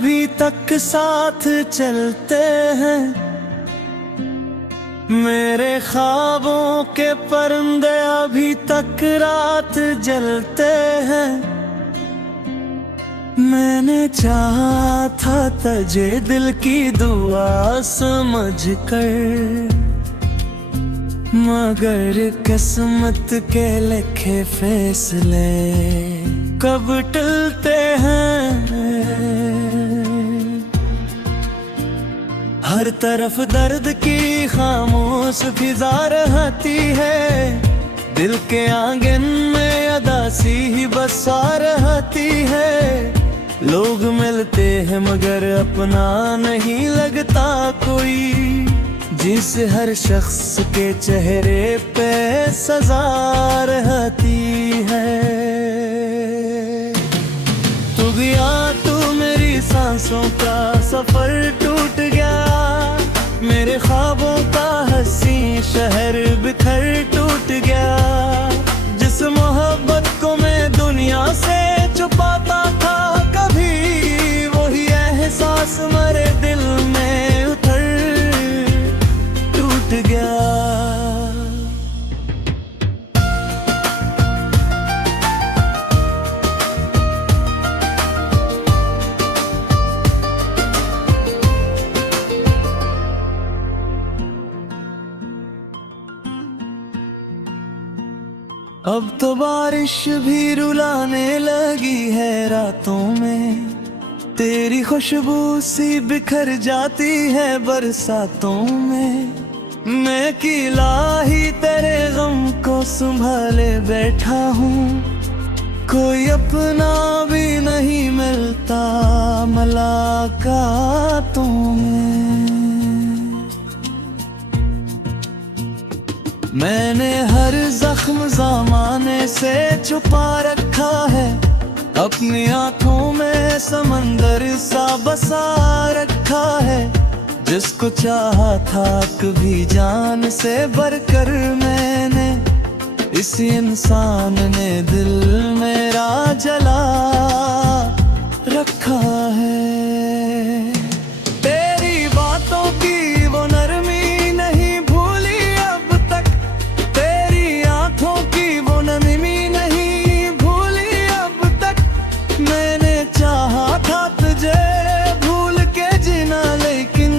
अभी तक साथ चलते हैं, मेरे ख्वाबों के परिंदे अभी तक रात जलते हैं। मैंने चाहा था तुझे दिल की दुआ समझ कर, मगर किस्मत के लिखे फैसले कब टलते हैं। हर तरफ दर्द की खामोश फिजा रहती है, दिल के आंगन में अदासी ही बसा रहती है। लोग मिलते हैं मगर अपना नहीं लगता कोई, जिस हर शख्स के चेहरे पे सजा रहती है। तू गया तू मेरी सांसों का सफर टूट गया, मेरे ख्वाबों का हंसी शहर बिखर टूट गया। जिस मोहब्बत को मैं दुनिया से छुपाता था कभी, वही एहसास मेरे दिल में उतर टूट गया। अब तो बारिश भी रुलाने लगी है रातों में, तेरी खुशबू सी बिखर जाती है बरसातों में। मैं अकेला ही तेरे गम को संभाले बैठा हूँ, कोई अपना भी नहीं मिलता मुलाकातों में। मैंने हर जख्म ज़माने से छुपा रखा है, अपनी आंखों में समंदर सा बसा रखा है। जिसको चाहा था कभी जान से बढ़कर मैंने, इस इंसान ने दिल मेरा जला रखा है। तेरी बातों की वो नरमी नहीं भूली अब तक, तेरी आंखों की वो नमी नहीं भूली अब तक। मैंने चाहा था तुझे भूल के जीना, लेकिन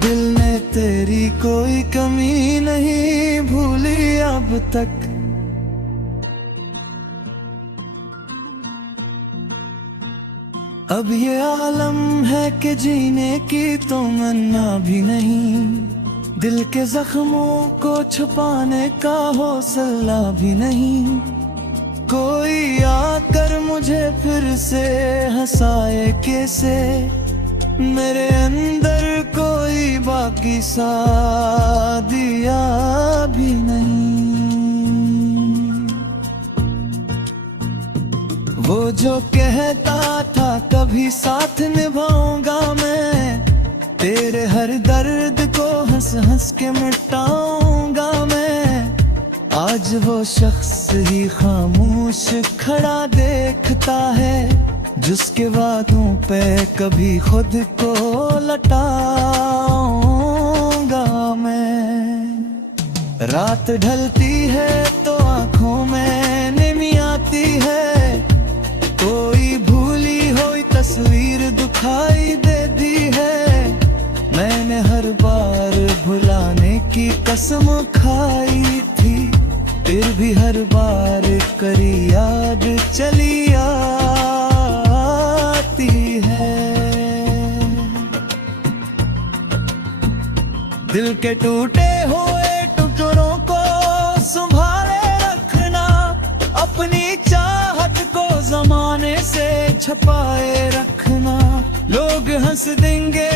दिल ने तेरी कोई कमी नहीं भूली अब तक। अब ये आलम है कि जीने की तमन्ना भी नहीं, दिल के जख्मों को छुपाने का हौसला भी नहीं। कोई आकर मुझे फिर से हंसाए कैसे, मेरे अंदर कोई बाकी सा दिया भी नहीं। वो जो कहता था कभी साथ निभाऊंगा मैं, तेरे हर दर्द को हंस हंस के मिटाऊंगा मैं। आज वो शख्स ही खामोश खड़ा देखता है, जिसके वादों पे कभी खुद को लटाऊंगा मैं। रात ढलती है तो आंखों में नमी आती है, कोई भूली हुई तस्वीर दिखाई देती है। मैंने हर बार भुलाने की कसम खाई थी, फिर भी हर बार करी याद चली आती है। दिल के टूटे हुए टुकड़ों को संभाले रखना, अपनी चाहत को जमाने से छुपाए रखना। लोग हंस देंगे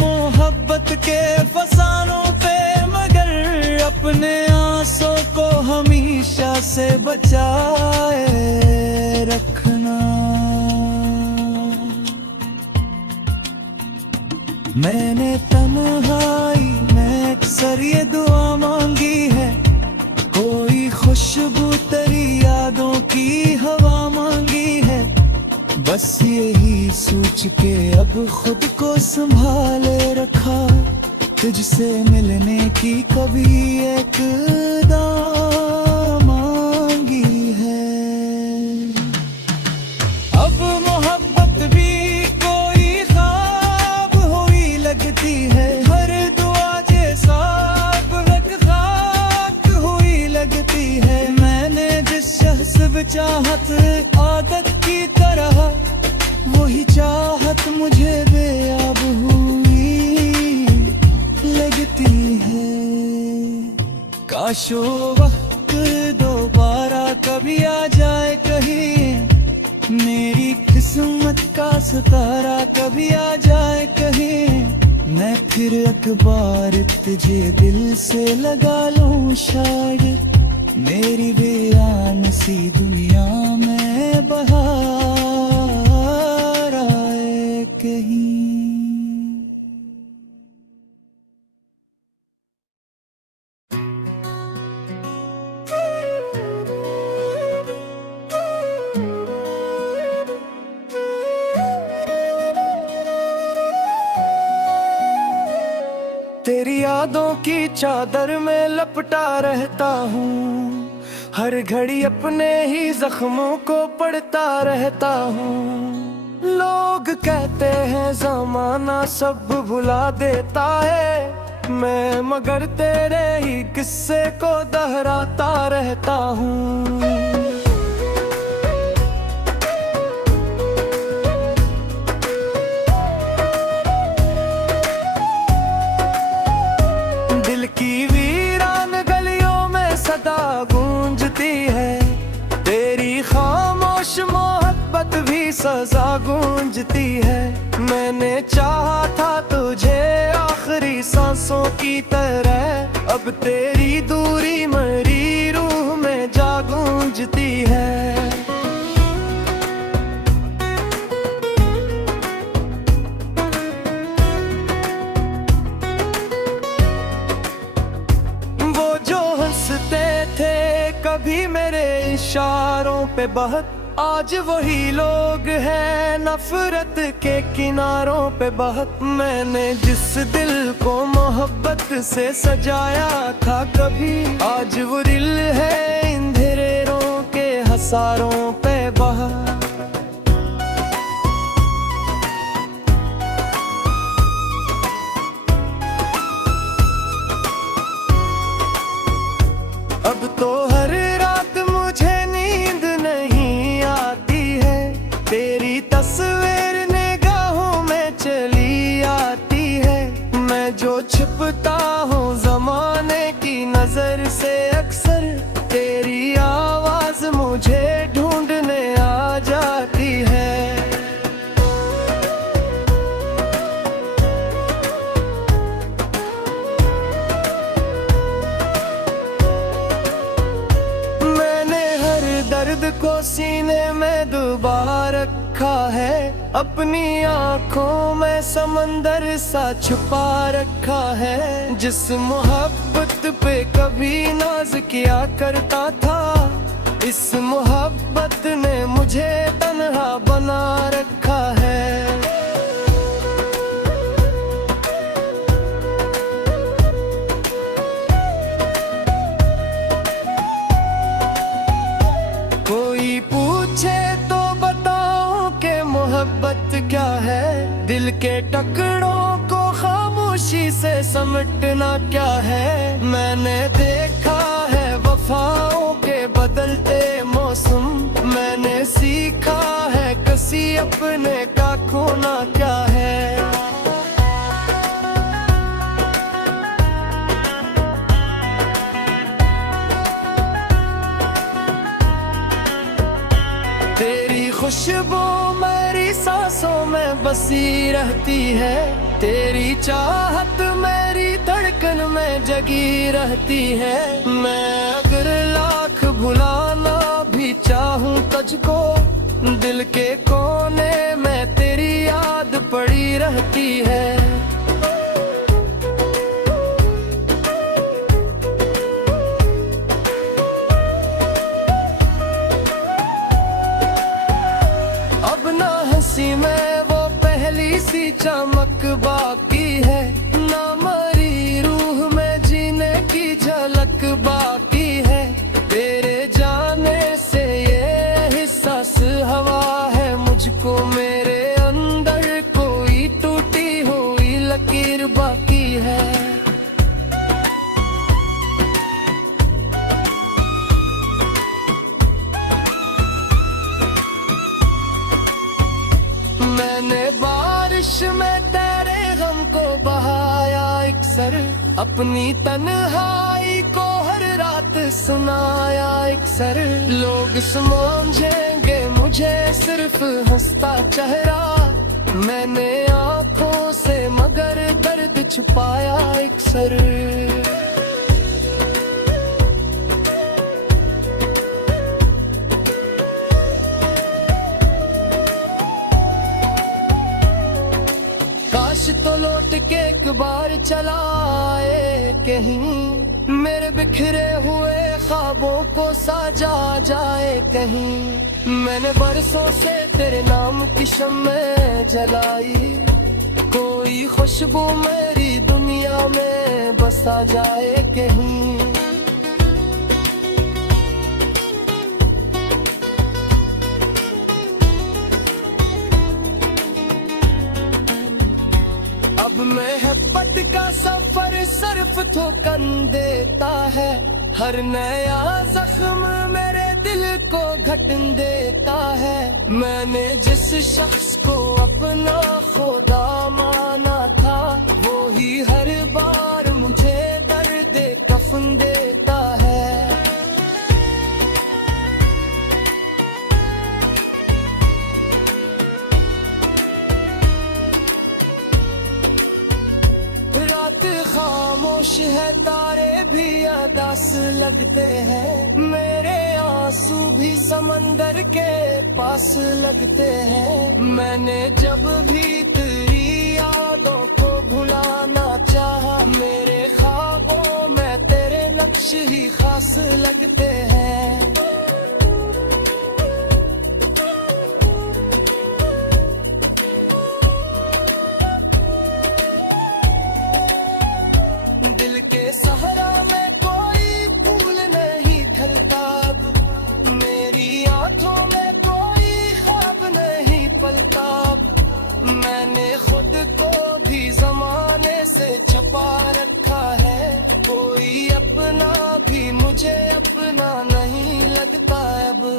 मोहब्बत के फसानों पे, मगर अपने आंसू को हमेशा से बचाए रखना। मैंने तन्हाई में अक्सर ये दुआ मांगी है, कोई खुशबू तेरी यादों की हवा मांगी है। बस यही सोच के अब खुद को संभाले रखा, तुझसे मिलने की कभी एक दाम मांगी है। अब मोहब्बत भी कोई ख्वाब हुई लगती है, हर दुआ जैसा खाक हुई लगती है। मैंने जिस शख्स से चाहत आदत की तरह, वही चाहत मुझे बेअब हुई लगती है। काश वो वक्त दोबारा कभी आ जाए कहीं, मेरी किस्मत का सितारा कभी आ जाए कहीं। मैं फिर अखबार तुझे दिल से लगा लूं, शायद मेरी वीरान सी दुनिया में बहार आए कहीं। तेरी यादों की चादर में लपटा रहता हूँ, हर घड़ी अपने ही जख्मों को पढ़ता रहता हूँ। लोग कहते हैं ज़माना सब भुला देता है, मैं मगर तेरे ही किस्से को दोहराता रहता हूँ। दिल की वीरान गलियों में सदा गूंजती है, तेरी खामोश मोहब्बत भी सजा गूंजती है। मैंने चाहा था तुझे आखिरी सांसों की तरह, अब तेरी दूरी मेरी रूह में जा गूंजती है। कभी मेरे इशारों पे बहक, आज वही लोग हैं नफरत के किनारों पे बहक। मैंने जिस दिल को मोहब्बत से सजाया था कभी, आज वो दिल है अंधेरों के हसारों पे बहक। अब तो हर रात मुझे नींद नहीं आती है, तेरी तस्वीर निगाहों में चली आती है। मैं जो छिपता हूँ ज़माने की नज़र से, अक्सर तेरी आवाज़ मुझे ढूंढने आ जाती है। दर्द को सीने में डुबा रखा है, अपनी आँखों में समंदर सा छुपा रखा है। जिस मोहब्बत पे कभी नाज किया करता था, इस मोहब्बत ने मुझे तन्हा बना रखा है। कोई पूछे तो बताओ कि मोहब्बत क्या है, दिल के टुकड़ों को खामोशी से समेटना क्या है। मैंने देखा है वफाओं के बदलते मौसम, मैंने सीखा है किसी अपने का खोना क्या है। तेरी खुशबू मेरी सांसों में बसी रहती है, तेरी चाहत मेरी धड़कन में जगी रहती है। मैं अगर लाख भुलाना भी चाहूँ तुझको, दिल के कोने में तेरी याद पड़ी रहती है। अब ना सी चमक बाकी है, ना मरी रूह में जीने की झलक बाकी है। तेरे जाने से ये एहसास हवा है, मुझको मेरे अंदर कोई टूटी हुई लकीर बाकी है। मैंने बारिश में तेरे गम को बहाया अक्सर, अपनी तन्हाई को हर रात सुनाया अक्सर। लोग समझेंगे मुझे सिर्फ हंसता चेहरा, मैंने आंखों से मगर दर्द छुपाया अक्सर। काश तो लौट के एक बार चला आए कहीं, मेरे बिखरे हुए ख्वाबों को साजा जाए कहीं। मैंने बरसों से तेरे नाम की शम्में जलाई, कोई खुशबू मेरी दुनिया में बसा जाए कहीं। अब मोहब्बत का सफर सिर्फ थोकन देता है, हर नया जख्म मेरे दिल को घटन देता है। मैंने जिस शख्स को अपना खुदा माना था, वो ही हर बार मुझे दर्द कफन देता है। रात खामोश है, तारे भी अदास लगते हैं, मेरे आंसू भी समंदर के पास लगते हैं। मैंने जब भी तेरी यादों को भुलाना चाहा, मेरे ख्वाबों में तेरे नक्श ही खास लगते हैं। दिल के सहरा में कोई फूल नहीं खिलता अब, मेरी आंखों में कोई ख्वाब नहीं पलता अब। मैंने खुद को भी जमाने से छुपा रखा है, कोई अपना भी मुझे अपना नहीं लगता अब।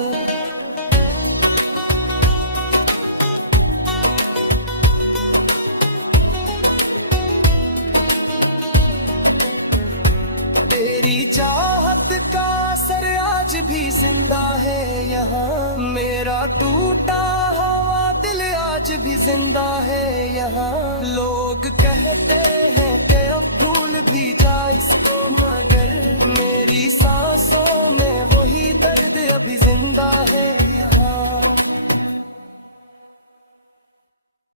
तेरी चाहत का असर आज भी जिंदा है यहाँ, मेरा टूटा हुआ दिल आज भी जिंदा है यहाँ। लोग कहते हैं कि अब भूल भी जा इसको, मगर मेरी सांसों में वही दर्द अभी जिंदा है।